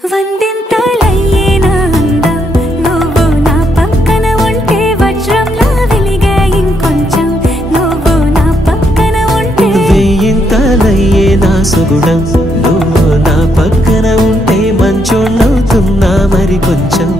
వందింతలయ్యేనా అందం నువ్వు నా పక్కన ఉంటే వజ్రంలా వెలిగే ఇంకొంచెం నువ్వు నా పక్కన ఉంటే వెయ్యింతలయ్యేనా సుగుణం నువ్వు నా పక్కన ఉంటే మంచోణ్ణవుతున్నా మరి కొంచెం